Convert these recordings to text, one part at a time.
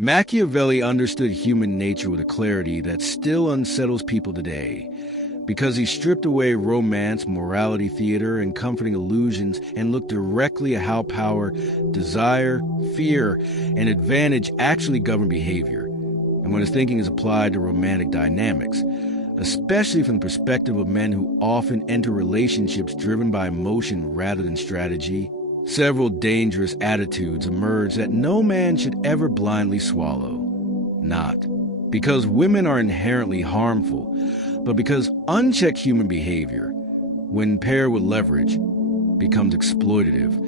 Machiavelli understood human nature with a clarity that still unsettles people today, because he stripped away romance, morality theater, and comforting illusions and looked directly at how power, desire, fear, and advantage actually govern behavior, and when his thinking is applied to romantic dynamics, especially from the perspective of men who often enter relationships driven by emotion rather than strategy. Several dangerous attitudes emerge that no man should ever blindly swallow. Not because women are inherently harmful, but because unchecked human behavior, when paired with leverage, becomes exploitative.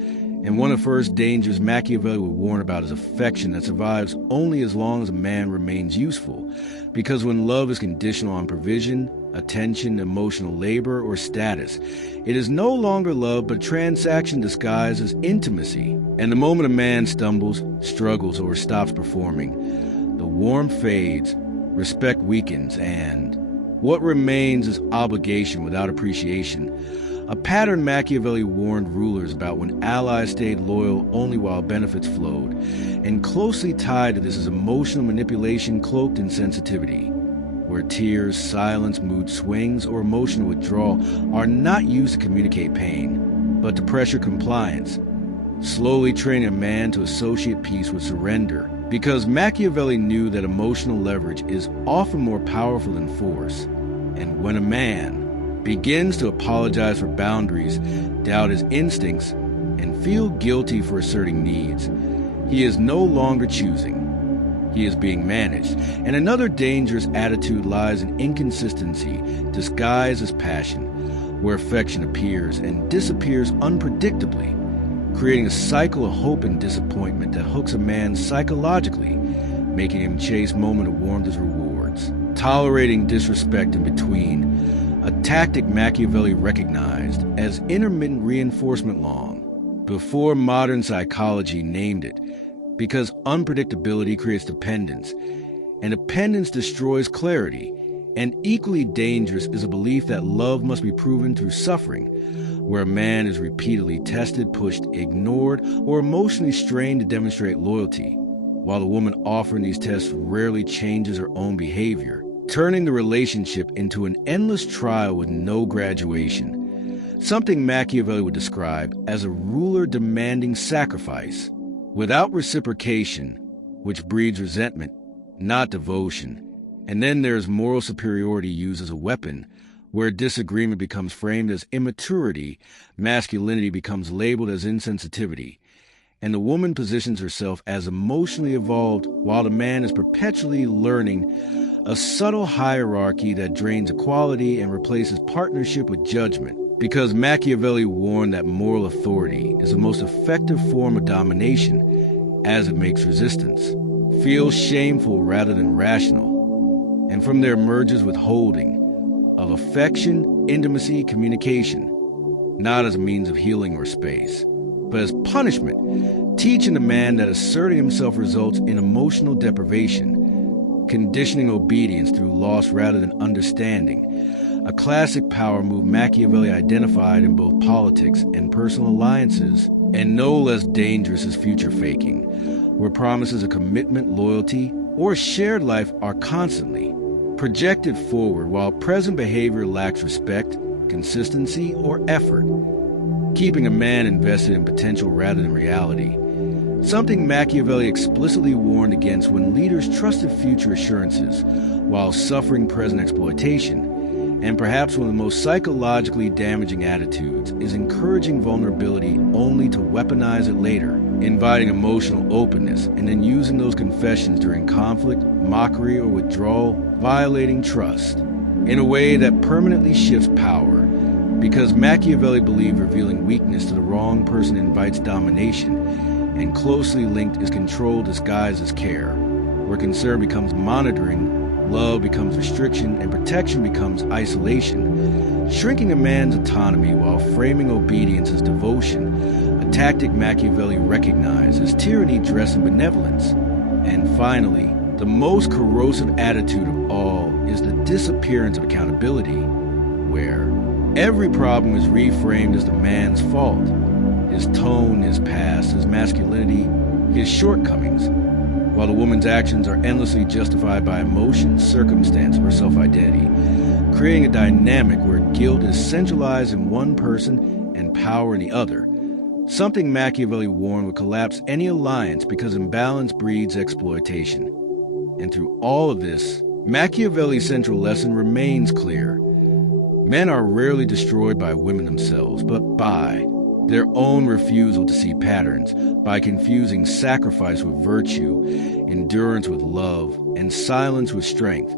And one of the first dangers Machiavelli would warn about is affection that survives only as long as a man remains useful, because when love is conditional on provision, attention, emotional labor, or status, it is no longer love but a transaction disguised as intimacy. And the moment a man stumbles, struggles, or stops performing, the warmth fades, respect weakens, and what remains is obligation without appreciation. A pattern Machiavelli warned rulers about when allies stayed loyal only while benefits flowed, and closely tied to this is emotional manipulation cloaked in sensitivity, where tears, silence, mood swings, or emotional withdrawal are not used to communicate pain, but to pressure compliance, slowly training a man to associate peace with surrender, because Machiavelli knew that emotional leverage is often more powerful than force. And when a man begins to apologize for boundaries, doubt his instincts, and feel guilty for asserting needs, he is no longer choosing. He is being managed. And another dangerous attitude lies in inconsistency disguised as passion, where affection appears and disappears unpredictably, creating a cycle of hope and disappointment that hooks a man psychologically, making him chase moments of warmth as rewards, tolerating disrespect in between, a tactic Machiavelli recognized as intermittent reinforcement long before modern psychology named it, because unpredictability creates dependence, and dependence destroys clarity. And equally dangerous is a belief that love must be proven through suffering, where a man is repeatedly tested, pushed, ignored, or emotionally strained to demonstrate loyalty, while the woman offering these tests rarely changes her own behavior, turning the relationship into an endless trial with no graduation, something Machiavelli would describe as a ruler demanding sacrifice, without reciprocation, which breeds resentment, not devotion. And then there's moral superiority used as a weapon, where disagreement becomes framed as immaturity, masculinity becomes labeled as insensitivity, and the woman positions herself as emotionally evolved while the man is perpetually learning, a subtle hierarchy that drains equality and replaces partnership with judgment, because Machiavelli warned that moral authority is the most effective form of domination, as it makes resistance feel shameful rather than rational, and from there emerges withholding of affection, intimacy, communication, not as a means of healing or space, but as punishment, teaching the man that asserting himself results in emotional deprivation, conditioning obedience through loss rather than understanding, a classic power move Machiavelli identified in both politics and personal alliances, and no less dangerous is future faking, where promises of commitment, loyalty, or shared life are constantly projected forward while present behavior lacks respect, consistency, or effort, keeping a man invested in potential rather than reality, something Machiavelli explicitly warned against when leaders trusted future assurances while suffering present exploitation. And perhaps one of the most psychologically damaging attitudes is encouraging vulnerability only to weaponize it later, inviting emotional openness and then using those confessions during conflict, mockery, or withdrawal, violating trust in a way that permanently shifts power, because Machiavelli believed revealing weakness to the wrong person invites domination, and closely linked is control disguised as care, where concern becomes monitoring, love becomes restriction, and protection becomes isolation, shrinking a man's autonomy while framing obedience as devotion, a tactic Machiavelli recognized as tyranny dressed in benevolence. And finally, the most corrosive attitude of all is the disappearance of accountability, where every problem is reframed as the man's fault, his tone, his past, his masculinity, his shortcomings, while the woman's actions are endlessly justified by emotion, circumstance, or self-identity, creating a dynamic where guilt is centralized in one person and power in the other, something Machiavelli warned would collapse any alliance because imbalance breeds exploitation. And through all of this, Machiavelli's central lesson remains clear. Men are rarely destroyed by women themselves, but by their own refusal to see patterns, by confusing sacrifice with virtue, endurance with love, and silence with strength.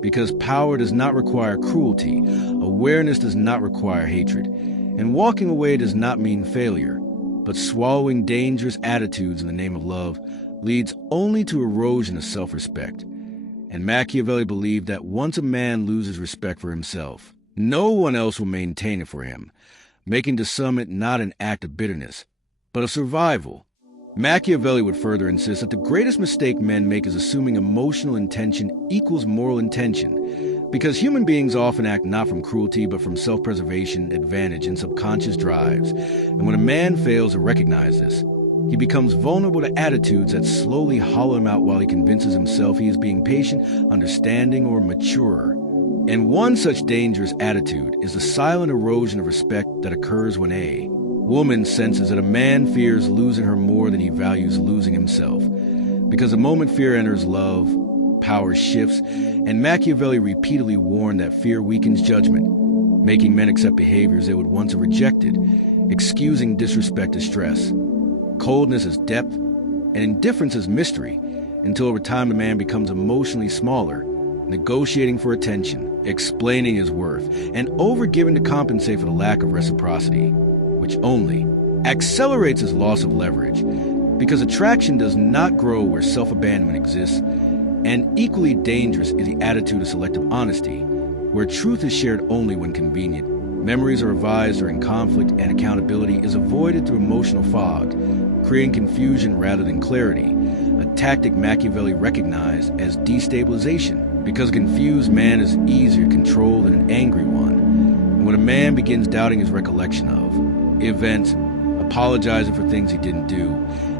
Because power does not require cruelty, awareness does not require hatred, and walking away does not mean failure, but swallowing dangerous attitudes in the name of love leads only to erosion of self-respect. And Machiavelli believed that once a man loses respect for himself, no one else will maintain it for him, making the summit not an act of bitterness, but of survival. Machiavelli would further insist that the greatest mistake men make is assuming emotional intention equals moral intention, because human beings often act not from cruelty but from self-preservation, advantage, and subconscious drives. And when a man fails to recognize this, he becomes vulnerable to attitudes that slowly hollow him out while he convinces himself he is being patient, understanding, or mature. And one such dangerous attitude is the silent erosion of respect that occurs when a woman senses that a man fears losing her more than he values losing himself. Because the moment fear enters love, power shifts, and Machiavelli repeatedly warned that fear weakens judgment, making men accept behaviors they would once have rejected, excusing disrespect as stress, coldness as depth, and indifference as mystery, until over time the man becomes emotionally smaller, negotiating for attention, explaining his worth, and overgiving to compensate for the lack of reciprocity, which only accelerates his loss of leverage, because attraction does not grow where self-abandonment exists, and equally dangerous is the attitude of selective honesty, where truth is shared only when convenient, memories are revised during conflict, and accountability is avoided through emotional fog, creating confusion rather than clarity, a tactic Machiavelli recognized as destabilization, because a confused man is easier to control than an angry one. And when a man begins doubting his recollection of events, apologizing for things he didn't do,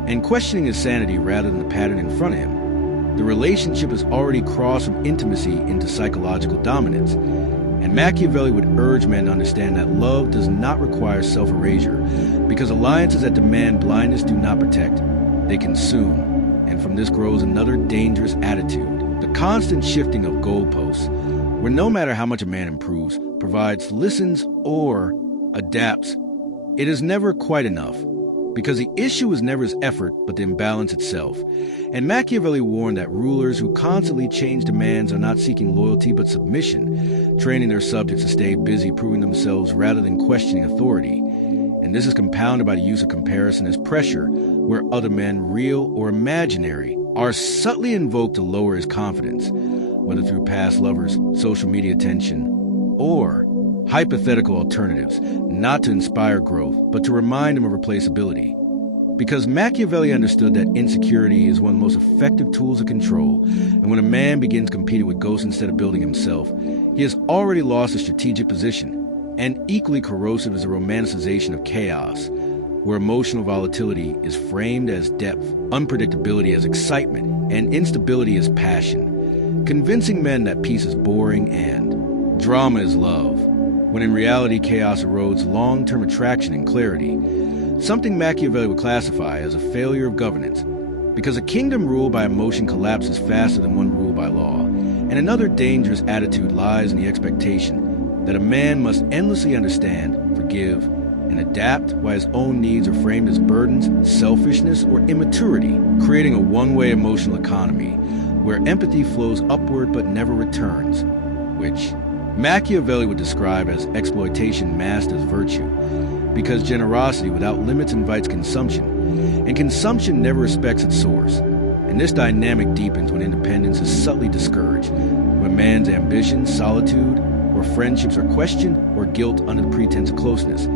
and questioning his sanity rather than the pattern in front of him, the relationship has already crossed from intimacy into psychological dominance. And Machiavelli would urge men to understand that love does not require self-erasure, because alliances that demand blindness do not protect, they consume. And from this grows another dangerous attitude, the constant shifting of goalposts, where no matter how much a man improves, provides, listens, or adapts, it is never quite enough, because the issue is never his effort but the imbalance itself. And Machiavelli warned that rulers who constantly change demands are not seeking loyalty but submission, training their subjects to stay busy proving themselves rather than questioning authority. And this is compounded by the use of comparison as pressure, where other men, real or imaginary, are subtly invoked to lower his confidence, whether through past lovers, social media attention, or hypothetical alternatives, not to inspire growth, but to remind him of replaceability. Because Machiavelli understood that insecurity is one of the most effective tools of control, and when a man begins competing with ghosts instead of building himself, he has already lost a strategic position. And equally corrosive is the romanticization of chaos, where emotional volatility is framed as depth, unpredictability as excitement, and instability as passion, convincing men that peace is boring and drama is love, when in reality chaos erodes long-term attraction and clarity, something Machiavelli would classify as a failure of governance, because a kingdom ruled by emotion collapses faster than one ruled by law. And another dangerous attitude lies in the expectation that a man must endlessly understand, forgive, and adapt while his own needs are framed as burdens, selfishness, or immaturity, creating a one-way emotional economy where empathy flows upward but never returns, which Machiavelli would describe as exploitation masked as virtue, because generosity without limits invites consumption, and consumption never respects its source. And this dynamic deepens when independence is subtly discouraged, when man's ambition, solitude, or friendships are questioned or guilt under the pretense of closeness,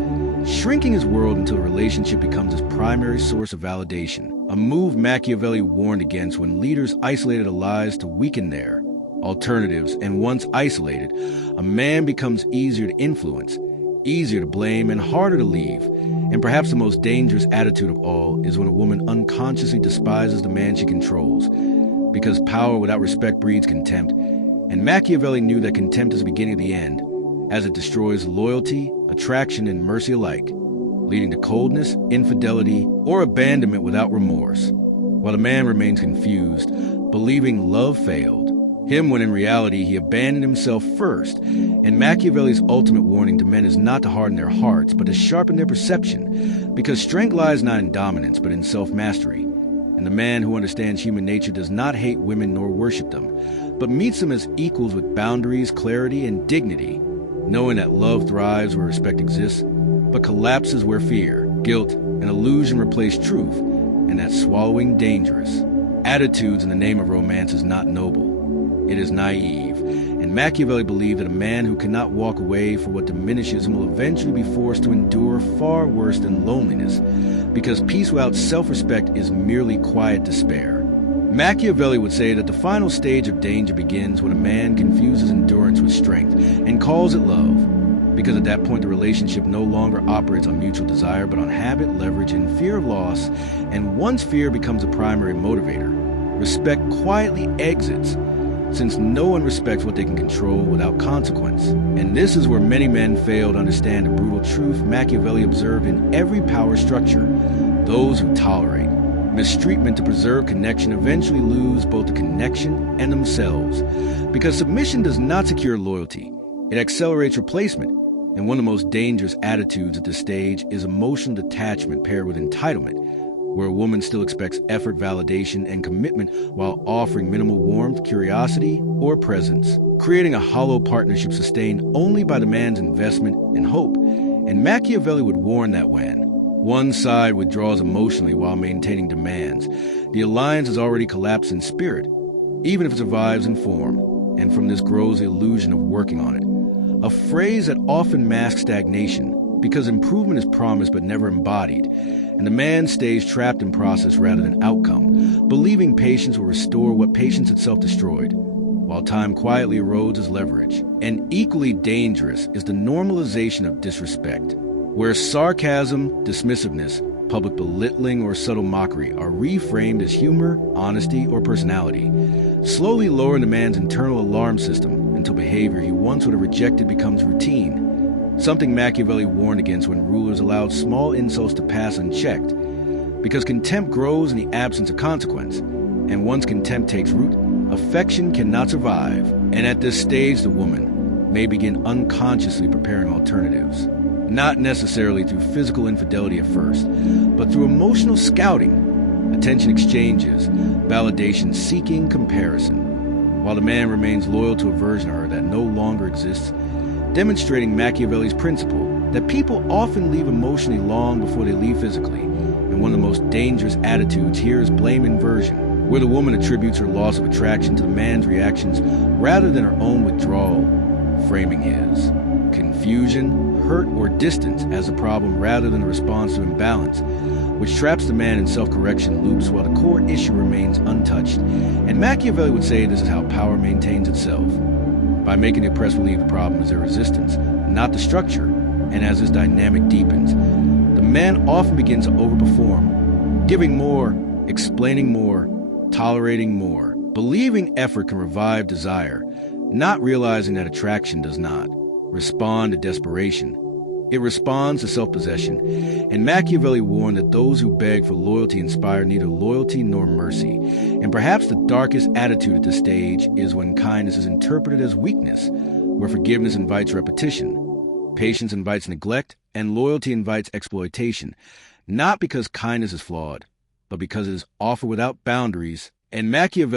shrinking his world until a relationship becomes his primary source of validation, a move Machiavelli warned against when leaders isolated allies to weaken their alternatives, and once isolated, a man becomes easier to influence, easier to blame, and harder to leave. And perhaps the most dangerous attitude of all is when a woman unconsciously despises the man she controls, because power without respect breeds contempt. And Machiavelli knew that contempt is the beginning of the end, as it destroys loyalty, attraction, and mercy alike, leading to coldness, infidelity, or abandonment without remorse, while the man remains confused, believing love failed him when in reality he abandoned himself first. And Machiavelli's ultimate warning to men is not to harden their hearts, but to sharpen their perception, because strength lies not in dominance, but in self-mastery. And the man who understands human nature does not hate women nor worship them, but meets them as equals with boundaries, clarity, and dignity, knowing that love thrives where respect exists, but collapses where fear, guilt, and illusion replace truth, and that swallowing dangerous. Attitudes in the name of romance is not noble. It is naive, and Machiavelli believed that a man who cannot walk away for what diminishes him will eventually be forced to endure far worse than loneliness, because peace without self-respect is merely quiet despair. Machiavelli would say that the final stage of danger begins when a man confuses endurance with strength and calls it love, because at that point the relationship no longer operates on mutual desire but on habit, leverage, and fear of loss, and once fear becomes a primary motivator, respect quietly exits, since no one respects what they can control without consequence. And this is where many men fail to understand the brutal truth Machiavelli observed in every power structure. Those who tolerate mistreatment to preserve connection eventually lose both the connection and themselves, because submission does not secure loyalty. It accelerates replacement, and one of the most dangerous attitudes at this stage is emotional detachment paired with entitlement, where a woman still expects effort, validation, and commitment while offering minimal warmth, curiosity, or presence, creating a hollow partnership sustained only by the man's investment and hope. And Machiavelli would warn that when one side withdraws emotionally while maintaining demands, the alliance has already collapsed in spirit, even if it survives in form, and from this grows the illusion of working on it, a phrase that often masks stagnation, because improvement is promised but never embodied, and the man stays trapped in process rather than outcome, believing patience will restore what patience itself destroyed, while time quietly erodes his leverage. And equally dangerous is the normalization of disrespect, where sarcasm, dismissiveness, public belittling, or subtle mockery are reframed as humor, honesty, or personality, slowly lowering the man's internal alarm system until behavior he once would have rejected becomes routine. Something Machiavelli warned against when rulers allowed small insults to pass unchecked, because contempt grows in the absence of consequence, and once contempt takes root, affection cannot survive. And at this stage, the woman may begin unconsciously preparing alternatives, not necessarily through physical infidelity at first, but through emotional scouting, attention exchanges, validation seeking, comparison, while the man remains loyal to a version of her that no longer exists, demonstrating Machiavelli's principle that people often leave emotionally long before they leave physically. And one of the most dangerous attitudes here is blame inversion, where the woman attributes her loss of attraction to the man's reactions rather than her own withdrawal, framing his confusion, hurt, or distance as a problem rather than a response to imbalance, which traps the man in self-correction loops while the core issue remains untouched. And Machiavelli would say this is how power maintains itself, by making the oppressed believe the problem is their resistance, not the structure. And as this dynamic deepens, the man often begins to overperform, giving more, explaining more, tolerating more, believing effort can revive desire, not realizing that attraction does not respond to desperation. It responds to self-possession. And Machiavelli warned that those who beg for loyalty inspire neither loyalty nor mercy. And perhaps the darkest attitude at this stage is when kindness is interpreted as weakness, where forgiveness invites repetition, patience invites neglect, and loyalty invites exploitation, not because kindness is flawed, but because it is offered without boundaries. And Machiavelli